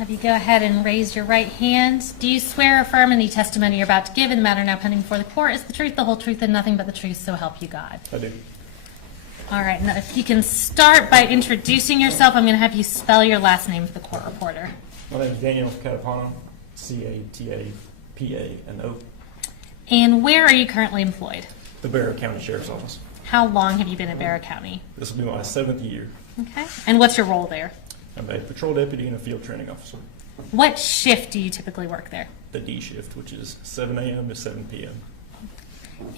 have you go ahead and raise your right hand. Do you swear or affirm any testimony you're about to give in the matter now pending before the court is the truth, the whole truth, and nothing but the truth, so help you God? I do. All right, now if you can start by introducing yourself, I'm going to have you spell your last name for the court reporter. My name is Daniel Catapano, C-A-T-A-P-A-N-O. And where are you currently employed? The Barrow County Sheriff's Office. How long have you been at Barrow County? This will be my 7th year. Okay. And what's your role there? I'm a patrol deputy and a field training officer. What shift do you typically work there? The D shift, which is 7 a.m. to 7 p.m.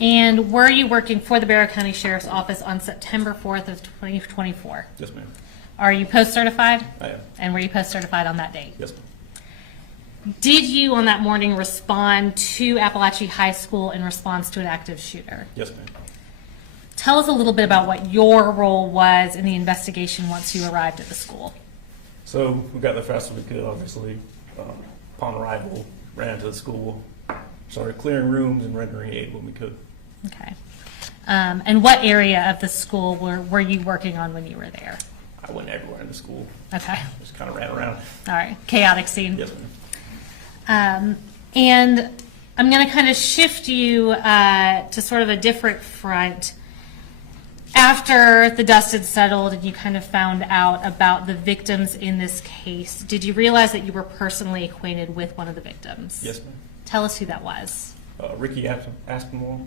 And were you working for the Barrow County Sheriff's Office on September 4th of 2024? Yes, ma'am. Are you post-certified? I am. And were you post-certified on that date? Yes, ma'am. Did you on that morning respond to Apalachee High School in response to an active shooter? Yes, ma'am. Tell us a little bit about what your role was in the investigation once you arrived at the school. So we got there fast as we could, obviously. Upon arrival, ran into the school, started clearing rooms and rendering aid when we could. Okay. And what area of the school were you working on when you were there? I went everywhere in the school. Okay. Just kind of ran around. All right. Chaotic scene. Yes, ma'am. And I'm going to kind of shift you to sort of a different front. After the dust had settled and you kind of found out about the victims in this case, did you realize that you were personally acquainted with one of the victims? Yes, ma'am. Tell us who that was. Richard Aspinwall.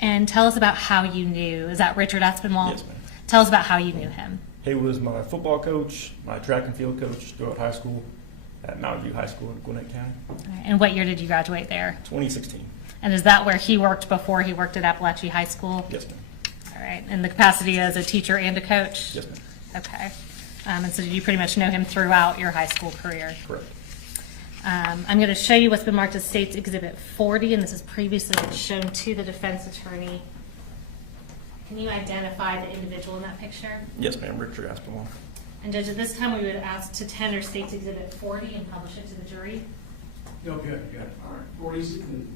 And tell us about how you knew. Is that Richard Aspinwall? Yes, ma'am. Tell us about how you knew him. He was my football coach, my track and field coach throughout high school at Mountain View High School in Gwinnett County. And what year did you graduate there? 2016. And is that where he worked before he worked at Apalachee High School? Yes, ma'am. All right. And the capacity as a teacher and a coach? Yes, ma'am. Okay. And so did you pretty much know him throughout your high school career? Correct. I'm going to show you what's been marked as State's Exhibit 40, and this has previously been shown to the defense attorney. Can you identify the individual in that picture? Yes, ma'am. Richard Aspinwall. And Judge, at this time we would ask to tender State's Exhibit 40 and publish it to the jury. No, good. All right. 40's good.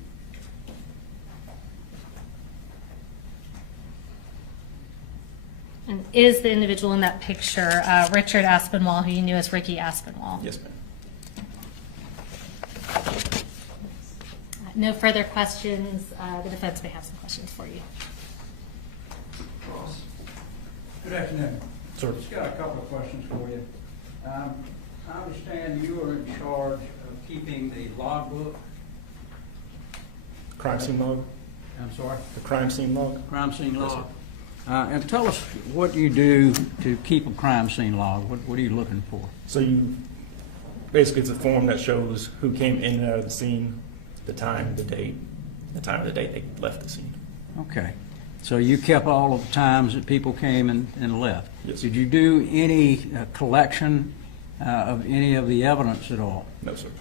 And is the individual in that picture Richard Aspinwall, who you knew as Ricky Aspinwall? Yes, ma'am. No further questions. The defense may have some questions for you. Ross. Good afternoon. Sir. Just got a couple of questions for you. I understand you are in charge of keeping the logbook. Crime scene log. I'm sorry? The crime scene log. Crime scene Yes, log. And tell us what you do to keep a crime scene log. What are you looking for? So you, basically it's a form that shows who came in and out of the scene, the time, the date, the time of the date they left the scene. Okay. So you kept all of the times that people came and left. Yes. Did you do any collection of any of the evidence at all? No, sir.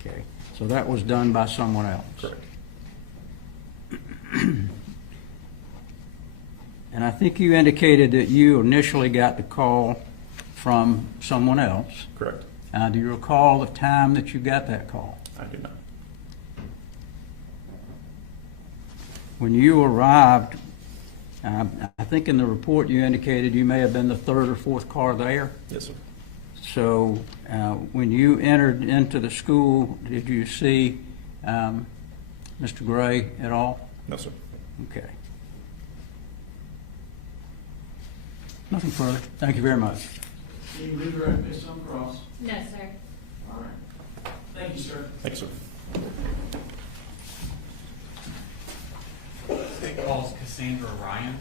Okay. So that was done by someone else? Correct. And I think you indicated that you initially got the call from someone else. Correct. Do you recall the time that you got that call? I do not. When you arrived, I think in the report you indicated you may have been the third or fourth car there. Yes, sir. So when you entered into the school, did you see Mr. Gray at all? No, sir. Okay. Nothing further. Thank you very much. Can you redirect Ms. Cross? No, sir. All right. Thank you, sir. Thank you, sir. State calls Cassandra Ryan.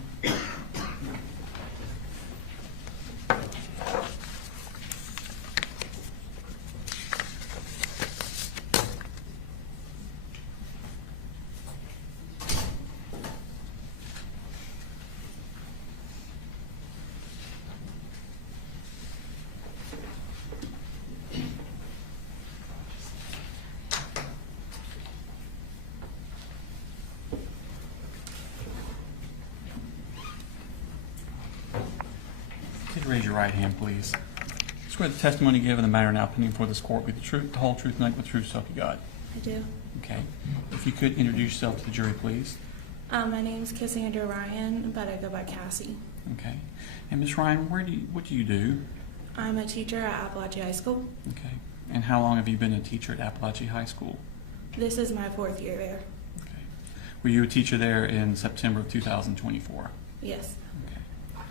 Please raise your right hand, please. Swear the testimony given in the matter now pending before this court be the truth, the whole truth, and nothing but the truth, so help you God. I do. Okay. If you could introduce yourself to the jury, please. My name's Cassandra Ryan, but I go by Cassie. Okay. And Ms. Ryan, what do you do? I'm a teacher at Apalachee High School. Okay. And how long have you been a teacher at Apalachee High School? This is my 4th year there. Okay. Were you a teacher there in September of 2024? Yes. Okay.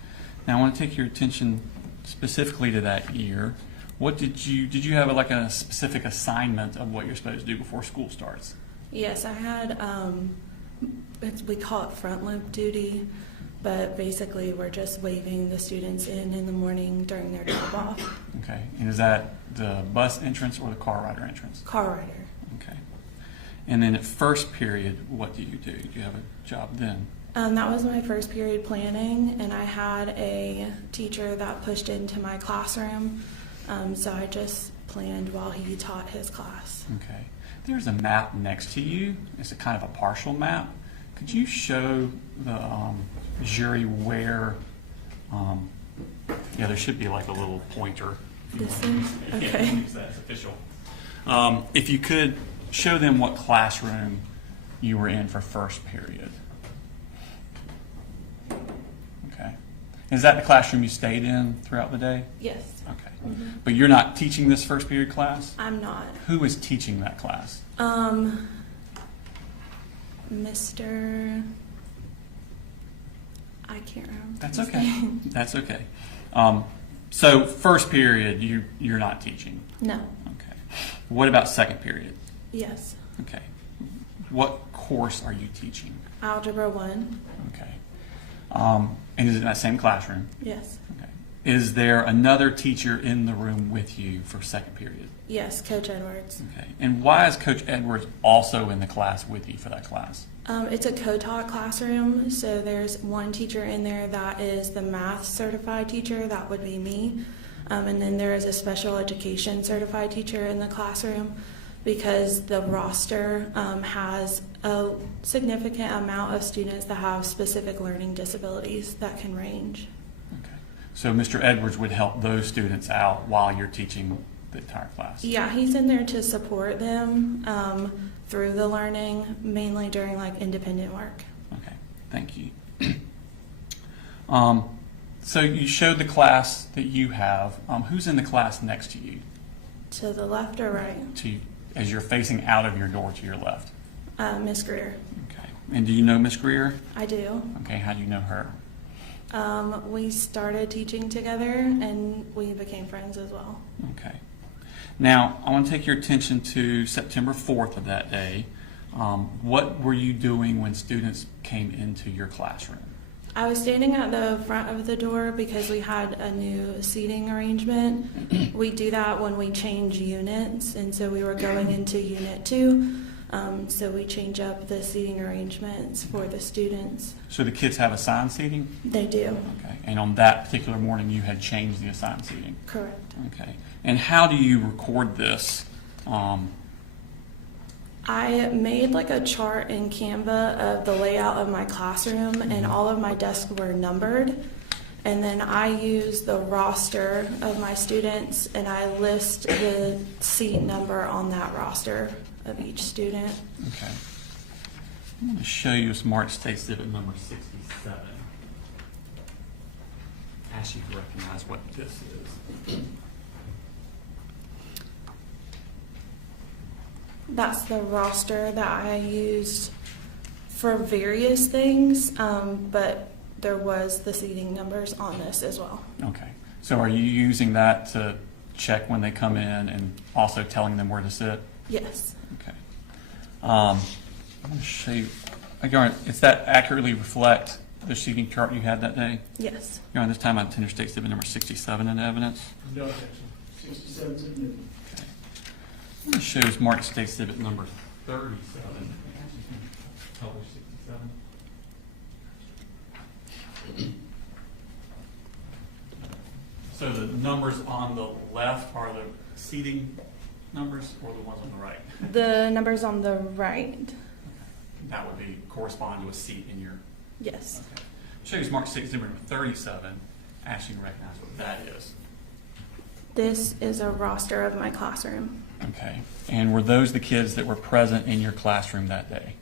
Now I want to take your attention specifically to that year. What did you have like a specific assignment of what you're supposed to do before school starts? Yes, I had, we call it front loop duty, but basically we're just waving the students in the morning during their drop off. Okay. And is that the bus entrance or the car rider entrance? Car rider. Okay. And then at first period, what do? Do you have a job then? That was my first period planning, and I had a teacher that pushed into my classroom, so I just planned while he taught his class. Okay. There's a map next to you. It's a kind of a partial map. Could you show the jury where, yeah, there should be like a little pointer. This is? Okay. Yeah, that's official. If you could show them what classroom you were in for first period. Okay. Is that the classroom you stayed in throughout the day? Yes. Okay. But you're not teaching this first period class? I'm not. Who is teaching that class? Mr. I can't remember. That's his okay. name. That's okay. So first period, you're not teaching. No. Okay. What about second period? Yes. Okay. What course are you teaching? Algebra 1. Okay. And is it in that same classroom? Yes. Okay. Is there another teacher in the room with you for second period? Yes, Coach Edwards. Okay. And why is Coach Edwards also in the class with you for that class? It's a co-taught classroom, so there's one teacher in there that is the math certified teacher, that would be me, and then there is a special education certified teacher in the classroom because the roster has a significant amount of students that have specific learning disabilities that can range. Okay. So Mr. Edwards would help those students out while you're teaching the entire class? Yeah, he's in there to support them through the learning, mainly during like independent work. Okay, thank you. So you showed the class that you have. Who's in the class next to you? To the left or right? To as you're facing out of your door to your left. Miss Greer. Okay. And do you know Miss Greer? I do. Okay. How do you know her? We started teaching together and we became friends as well. Okay. Now, I want to take your attention to September 4th of that day. What were you doing when students came into your classroom? I was standing at the front of the door because we had a new seating arrangement. We do that when we change units, and so we were going into Unit 2, so we change up the seating arrangements for the students. So the kids have assigned seating? They do. Okay. And on that particular morning, you had changed the assigned seating? Correct. Okay. And how do you record this? I made like a chart in Canva of the layout of my classroom, and all of my desks were numbered. And then I use the roster of my students and I list the seat number on that roster of each student. Okay. I'm going to show you a Smart State Exhibit number 67. Ask you to recognize what this is. That's the roster that I used for various things, but there was the seating numbers on this as well. Okay. So are you using that to check when they come in and also telling them where to sit? Yes. Okay. I'm going to show you. Again, does that accurately reflect the seating chart you had that day? Yes. This time I attended State Exhibit number 67 in evidence. No objection. 67 is admitted. I'm going to show you Smart State Exhibit number 37. Published 67. So the numbers on the left are the seating numbers, or the ones on the right? The numbers on the right. That would be correspond to a seat in your. Yes. Okay. Show you Smart State Exhibit number 37. Ask you to recognize what that is. This is a roster of my classroom. Okay. And were those the kids that were present in your classroom that day?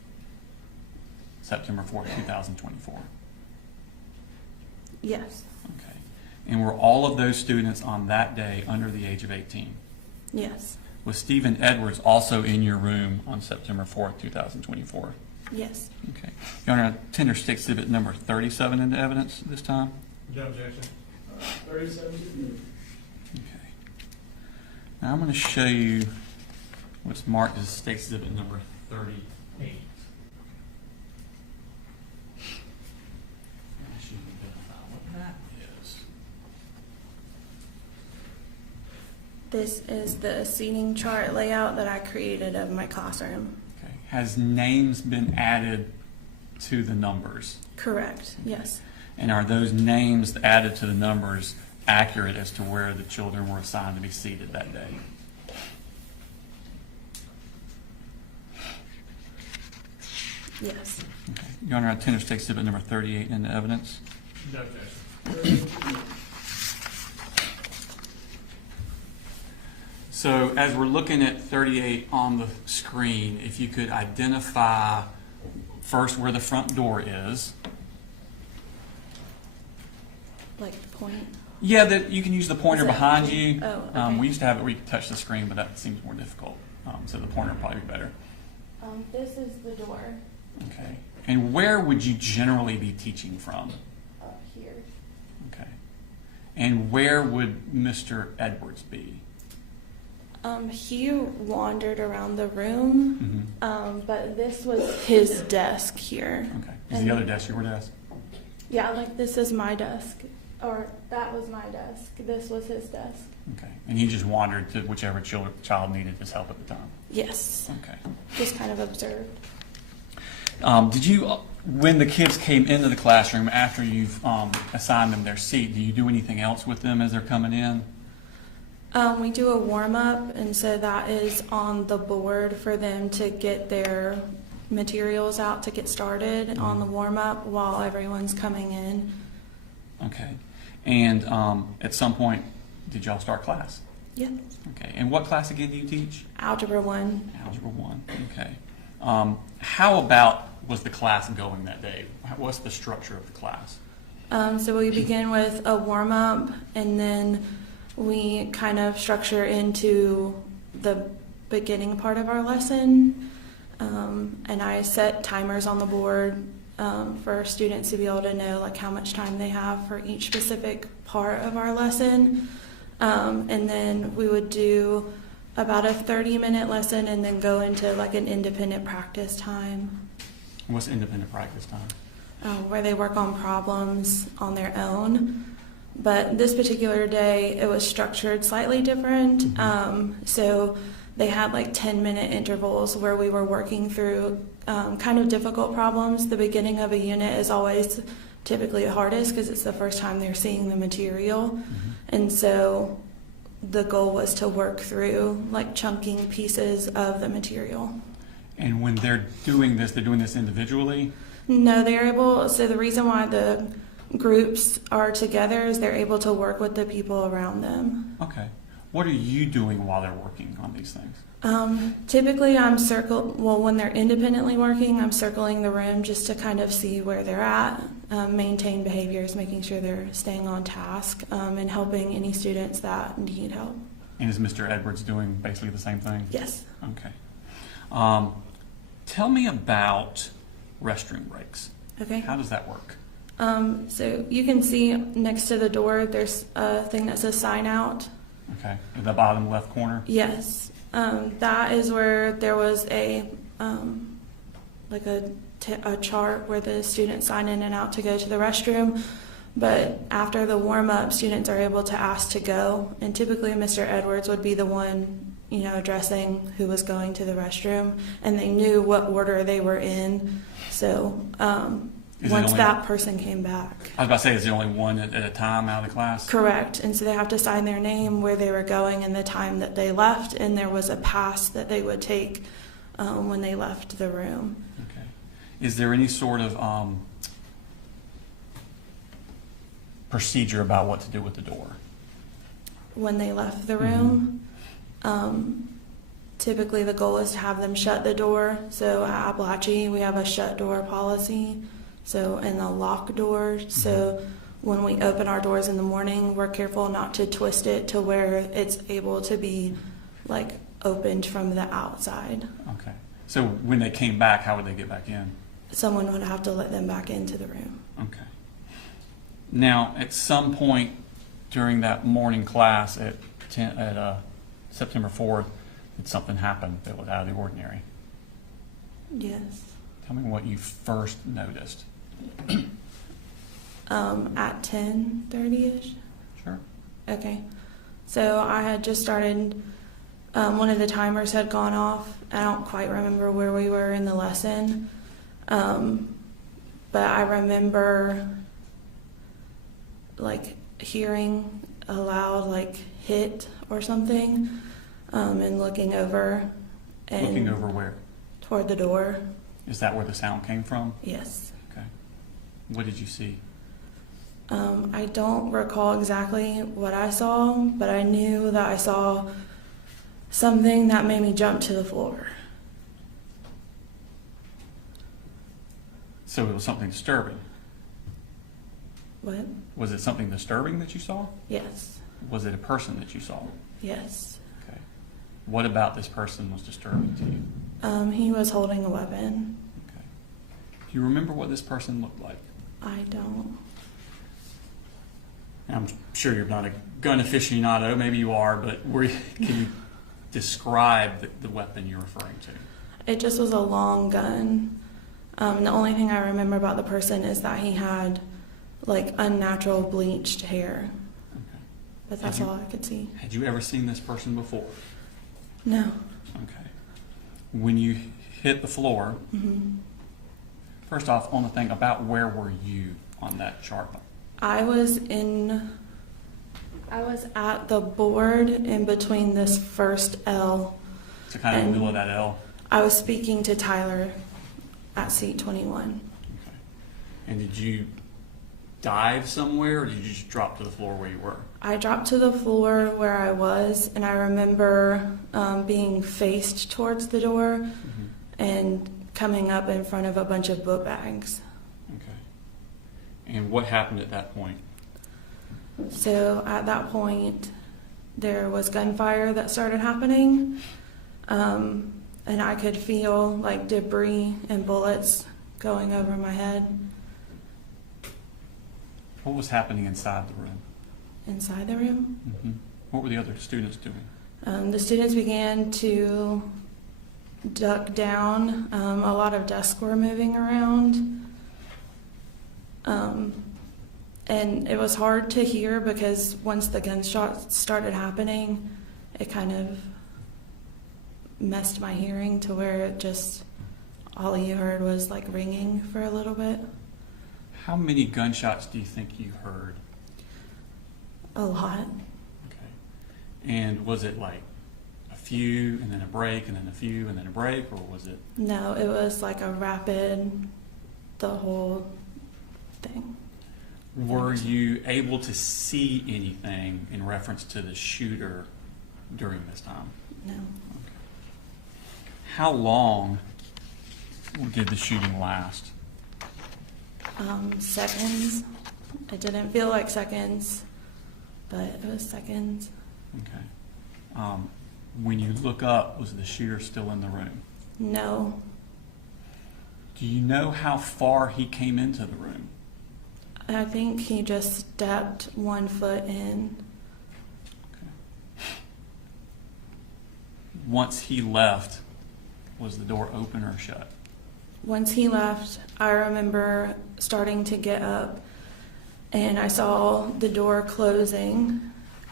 September 4th, 2024. Yes. Okay. And were all of those students on that day under the age of 18? Yes. Was Stephen Edwards also in your room on September 4th, 2024? Yes. Okay. Your Honor, tender State Exhibit number 37 into evidence this time. No objection. 37 is admitted. Okay. Now I'm going to show you what's marked as State Exhibit number 38. What that is. This is the seating chart layout that I created of my classroom. Okay. Has names been added to the numbers? Correct, yes. And are those names added to the numbers accurate as to where the children were assigned to be seated that day? Yes. Okay. Your Honor, I tender State Exhibit number 38 into evidence. No objection. So as we're looking at 38 on the screen, if you could identify first where the front door is. Like the point? Yeah, that you can use the pointer Is that- behind you. Oh, okay. We used to have it where you could touch the screen, but that seems more difficult. So the pointer would probably be better. This is the door Okay. And where would you generally be teaching from? up here. Okay. And where would Mr. Edwards be? He wandered around the room, Mm-hmm. but this was his desk here. Okay. Is the other desk your desk? Yeah, like this is my desk, or that was my desk. This was his desk. Okay. And he just wandered to whichever child needed his help at the time? Yes, Okay. just kind of observed. Did you, when the kids came into the classroom after you've assigned them their seat, do you do anything else with them as they're coming in? We do a warm up, and so that is on the board for them to get their materials out to get started on the warm up while everyone's coming in. Okay. And at some point, did y'all start class? Yeah, Okay. And what class again do you teach? Algebra 1. Algebra 1. Okay. How about was the class going that day? What's the structure of the class? So we begin with a warm up, and then we kind of structure into the beginning part of our lesson. And I set timers on the board for students to be able to know like how much time they have for each specific part of our lesson. And then we would do about a 30-minute lesson and then go into like an independent practice time. What's independent practice time? Where they work on problems on their own. But this particular day, it was structured slightly different. So they had like 10-minute intervals where we were working through kind of difficult problems. The beginning of a unit is always typically the hardest because it's the first time they're seeing the material. And so the goal was to work through like chunking pieces of the material. And when they're doing this individually? No, they're able, so the reason why the groups are together is they're able to work with the people around them. Okay. What are you doing while they're working on these things? Typically when they're independently working, I'm circling the room just to kind of see where they're at, maintain behaviors, making sure they're staying on task, and helping any students that need help. And is Mr. Edwards doing basically the same thing? Yes. Okay. Tell me about restroom breaks. Okay. How does that work? So you can see next to the door, there's a thing that says sign out. Okay. In the bottom left corner? Yes. That is where there was a chart where the students sign in and out to go to the restroom. But after the warm-up, students are able to ask to go. And typically Mr. Edwards would be the one, addressing who was going to the restroom. And they knew what order they were in. So once that person came back. I was about to say, is there only one at a time out of the class? Correct. And so they have to sign their name, where they were going, and the time that they left. And there was a pass that they would take when they left the room. Okay. Is there any sort of procedure about what to do with the door? When they left the room, typically the goal is to have them shut the door. So at Apalachee, we have a shut door policy. So, and a lock door. So when we open our doors in the morning, we're careful not to twist it to where it's able to be like opened from the outside. Okay. So when they came back, how would they get back in? Someone would have to let them back into the room. Okay. Now, at some point during that morning class at September 4th, did something happen that was out of the ordinary? Yes. Tell me what you first noticed. At 10:30ish. Sure. Okay. So I had just started, one of the timers had gone off. I don't quite remember where we were in the lesson. But I remember like hearing a loud like hit or something, and looking over. And Looking over where? toward the door. Is that where the sound came from? Yes. Okay. What did you see? I don't recall exactly what I saw, but I knew that I saw something that made me jump to the floor. So it was something disturbing. What? Was it something disturbing that you saw? Yes. Was it a person that you saw? Yes. Okay. What about this person was disturbing to you? He was holding a weapon. Okay. Do you remember what this person looked like? I don't. I'm sure you're not a gun aficionado, maybe you are, but can you describe the weapon you're referring to? It just was a long gun. The only thing I remember about the person is that he had like unnatural bleached hair. Okay. But that's all I could see. Had you ever seen this person before? No. Okay. When you hit the floor, first off, on the thing about where were you on that chart? I was at the board in between this first L. So kind of in the middle of that L? I was speaking to Tyler at seat 21. Okay. And did you dive somewhere, or did you just drop to the floor where you were? I dropped to the floor where I was, and I remember being faced towards the door and coming up in front of a bunch of book bags. Okay. And what happened at that point? So at that point, there was gunfire that started happening, and I could feel like debris and bullets going over my head. What was happening inside the room? Inside the room, What were the other students doing? the students began to duck down. A lot of desks were moving around. And it was hard to hear because once the gunshots started happening, it kind of messed my hearing to where it just, all you heard was like ringing for a little bit. How many gunshots do you think you heard? A lot. Okay. And was it like a few and then a break and then a few and then a break, or was it? No, it was like a rapid, the whole thing. Were you able to see anything in reference to the shooter during this time? No. How long did the shooting last? Seconds. It didn't feel like seconds, but it was seconds. Okay. When you look up, was the shooter still in the room? No. Do you know how far he came into the room? I think he just stepped 1 foot in. Okay. Once he left, was the door open or shut? Once he left, I remember starting to get up, and I saw the door closing,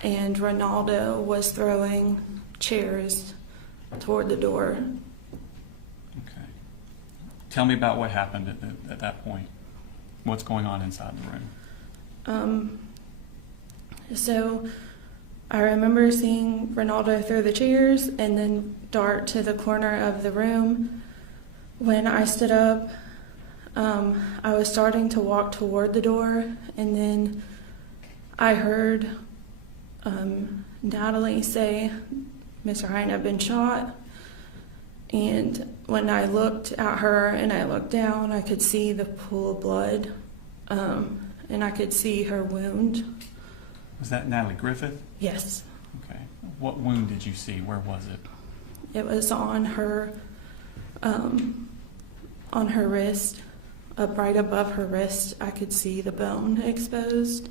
and Ronaldo was throwing chairs toward the door. Okay. Tell me about what happened at that point. What's going on inside the room? So I remember seeing Ronaldo throw the chairs and then dart to the corner of the room. When I stood up, I was starting to walk toward the door, and then I heard Natalie say, "Mr. Hine had been shot." And when I looked at her and I looked down, I could see the pool of blood, and I could see her wound. Was that Natalie Griffith? Yes. Okay. What wound did you see? Where was it? It was on her wrist, up right above her wrist. I could see the bone exposed.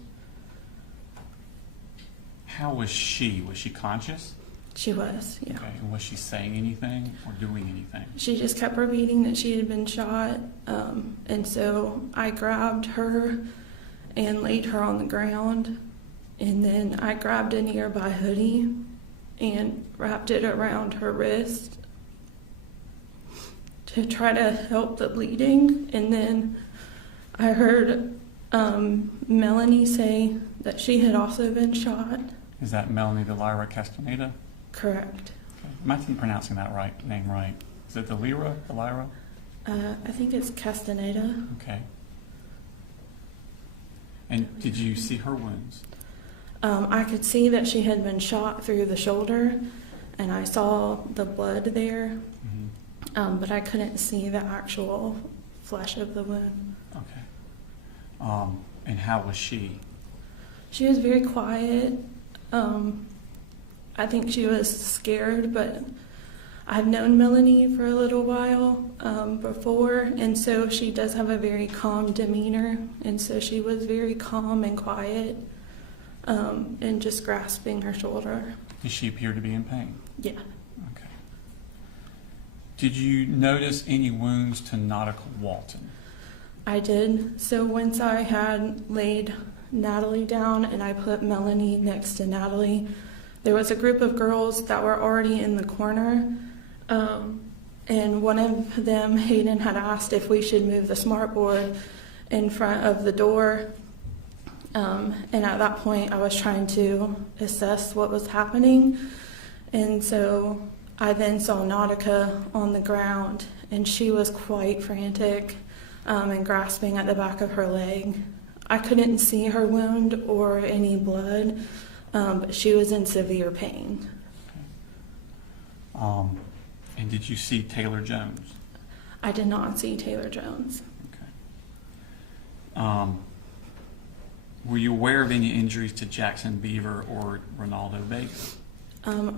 How was she? Was she conscious? She was, yeah. Okay. And was she saying anything or doing anything? She just kept repeating that she had been shot, and so I grabbed her and laid her on the ground, and then I grabbed a nearby hoodie and wrapped it around her wrist to try to help the bleeding. And then I heard Melanie say that she had also been shot. Is that Melanie Delira Castaneda? Correct. Okay. Am I pronouncing that name right? Is it Delira? I think it's Castaneda. Okay. And did you see her wounds? I could see that she had been shot through the shoulder, and I saw the blood there, but I couldn't see the actual flesh of the wound. Okay. And how was she? She was very quiet. I think she was scared, but I've known Melanie for a little while before, and so she does have a very calm demeanor, and so she was very calm and quiet, and just grasping her shoulder. Did she appear to be in pain? Yeah. Okay. Did you notice any wounds to Nautica Walton? I did. So once I had laid Natalie down and I put Melanie next to Natalie, there was a group of girls that were already in the corner, and one of them, Hayden, had asked if we should move the smartboard in front of the door, and at that point I was trying to assess what was happening, and so I then saw Nautica on the ground, and she was quite frantic and grasping at the back of her leg. I couldn't see her wound or any blood, but she was in severe pain. And did you see Taylor Jones? I did not see Taylor Jones. Okay. Were you aware of any injuries to Jackson Beaver or Ronaldo Vega?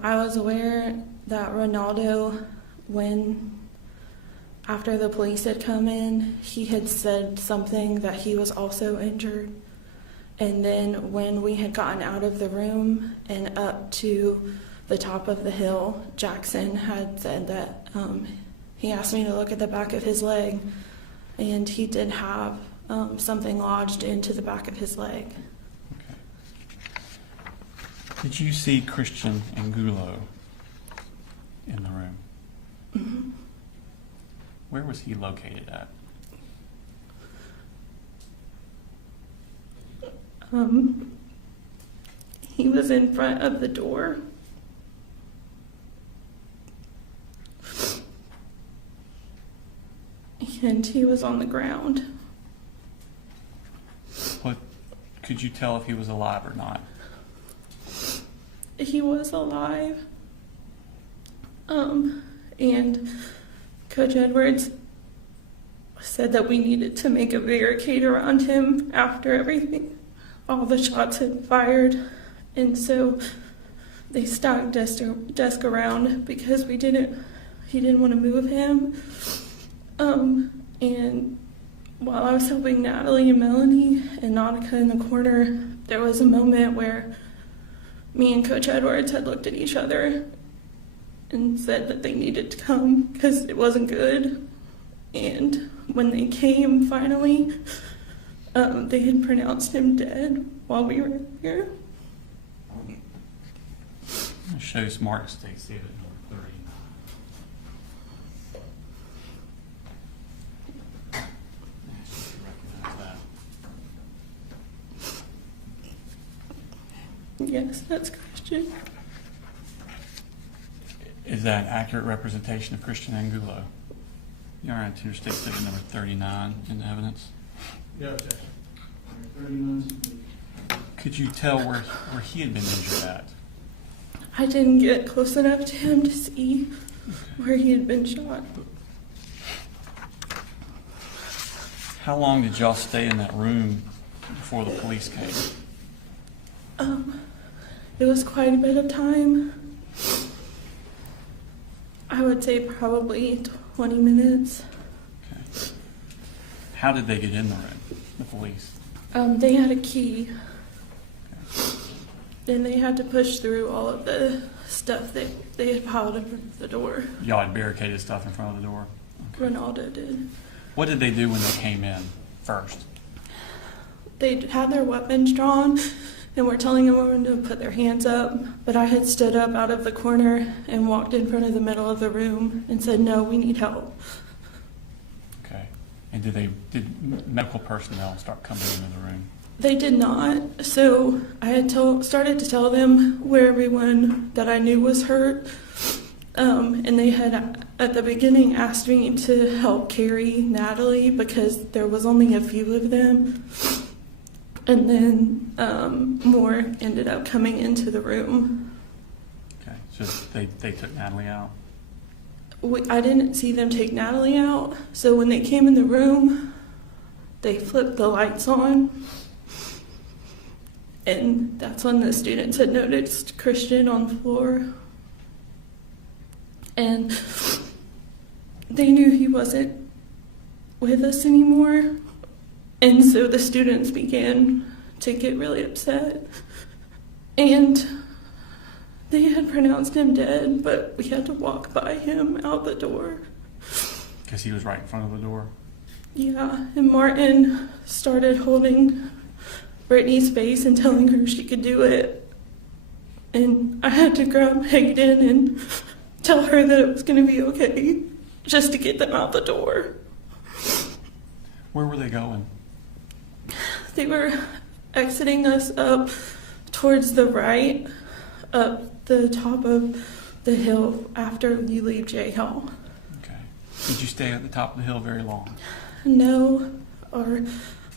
I was aware that Ronaldo, after the police had come in, he had said something that he was also injured. And then when we had gotten out of the room and up to the top of the hill, Jackson had said that he asked me to look at the back of his leg, and he did have something lodged into the back of his leg. Okay. Did you see Christian Angulo in the room? Mm-hmm. Where was he located at? He was in front of the door. And he was on the ground. What, could you tell if he was alive or not? He was alive. And Coach Edwards said that we needed to make a barricade around him after everything, all the shots had fired. And so they stacked desk around because he didn't want to move him. And while I was helping Natalie and Melanie and Nautica in the corner, there was a moment where me and Coach Edwards had looked at each other and said that they needed to come because it wasn't good. And when they came finally, they had pronounced him dead while we were here. It shows Mark Stacy at number 39. Recognize that. Yes, that's Christian. Is that an accurate representation of Christian Angulo? You're on Interstate Exhibit number 39 in the evidence. Yeah, okay. 39. Could you tell where he had been injured at? I didn't get close enough to him to see where he had been shot. How long did y'all stay in that room before the police came? It was quite a bit of time. I would say probably 20 minutes. Okay. How did they get in the room, the police? They had a key. And they had to push through all of the stuff that they had piled in front of the door. Y'all had barricaded stuff in front of the door? Ronaldo did. What did they do when they came in first? They had their weapons drawn and were telling everyone to put their hands up, but I had stood up out of the corner and walked in front of the middle of the room and said, no, we need help. Okay. And did medical personnel start coming into the room? They did not. So I had started to tell them where everyone that I knew was hurt. And they had, at the beginning, asked me to help carry Natalie because there was only a few of them. And then more ended up coming into the room. Okay. So they took Natalie out? I didn't see them take Natalie out. So when they came in the room, they flipped the lights on. And that's when the students had noticed Christian on the floor. And they knew he wasn't with us anymore. And so the students began to get really upset. And they had pronounced him dead, but we had to walk by him out the door. Because he was right in front of the door? Yeah, and Martin started holding Brittany's face and telling her she could do it. And I had to grab Hayden and tell her that it was going to be okay, just to get them out the door. Where were they going? They were exiting us up towards the right, up the top of the hill after you leave J Hall. Okay. Did you stay at the top of the hill very long? No, or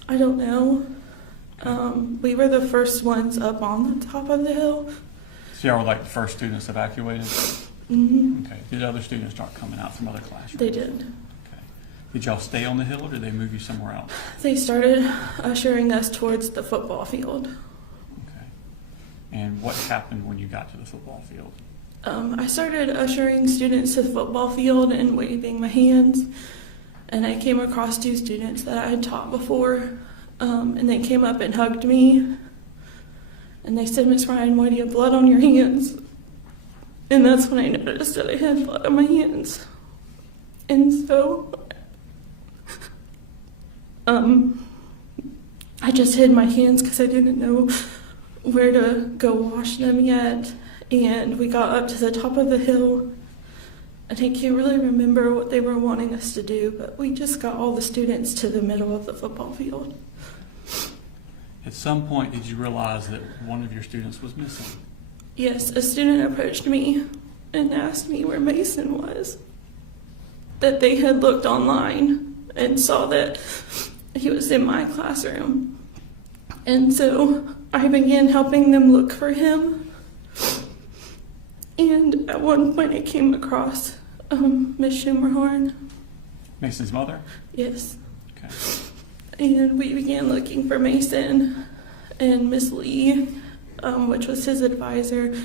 I don't know. We were the first ones up on the top of the hill. So y'all were like the first students evacuated? Mm-hmm. Okay. Did other students start coming out from other classrooms? They did. Okay. Did y'all stay on the hill or did they move you somewhere else? They started ushering us towards the football field. Okay. And what happened when you got to the football field? I started ushering students to the football field and waving my hands. And I came across two students that I had taught before. And they came up and hugged me. And they said, Miss Ryan, why do you have blood on your hands? And that's when I noticed that I had blood on my hands. And so, I just hid my hands because I didn't know where to go wash them yet. And we got up to the top of the hill. And I can't really remember what they were wanting us to do, but we just got all the students to the middle of the football field. At some point, did you realize that one of your students was missing? Yes, a student approached me and asked me where Mason was. That they had looked online and saw that he was in my classroom. And so I began helping them look for him. And at one point I came across Miss Schumerhorn. Mason's mother? Yes. Okay. And we began looking for Mason, and Miss Lee, which was his advisor,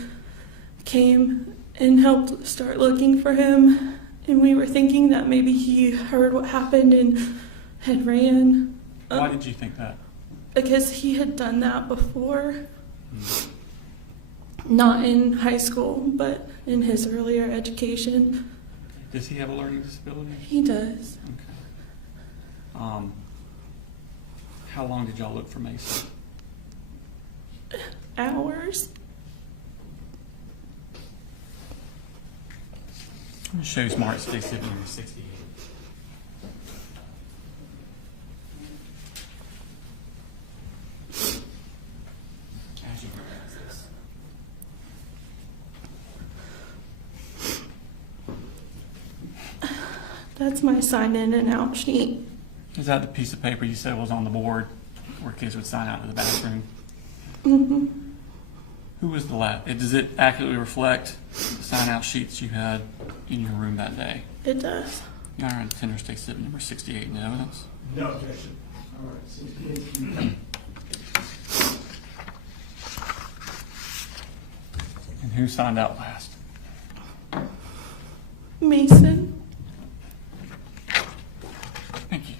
came and helped start looking for him. And we were thinking that maybe he heard what happened and had ran. Why did you think that? Because he had done that before. Not in high school, but in his earlier education. Does he have a learning disability? He does. Okay. How long did y'all look for Mason? Hours. It shows Mark State City number 68. As you realize this. That's my sign in and out sheet. Is that the piece of paper you said was on the board where kids would sign out to the bathroom? Mm-hmm. Who was the last? Does it accurately reflect the sign-out sheets you had in your room that day? It does. You are in Tender State Civic number 68 in evidence. No objection. All right, 68. And who signed out last? Mason. Thank you.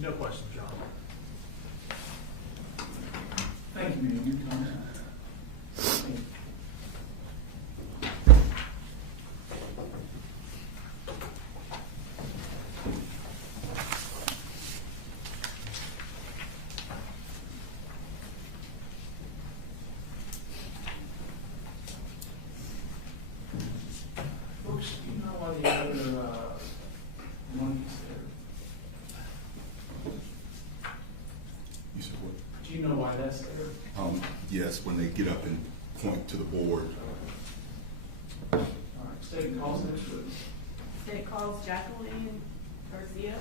No questions, John. Thank you, ma'am. Your comment. Thank you. Folks, do you know why the other monkey's there? You said what? Do you know why that's there? Yes, when they get up and point to the board. All right, state calls next witness. State calls Jacqueline Garcia.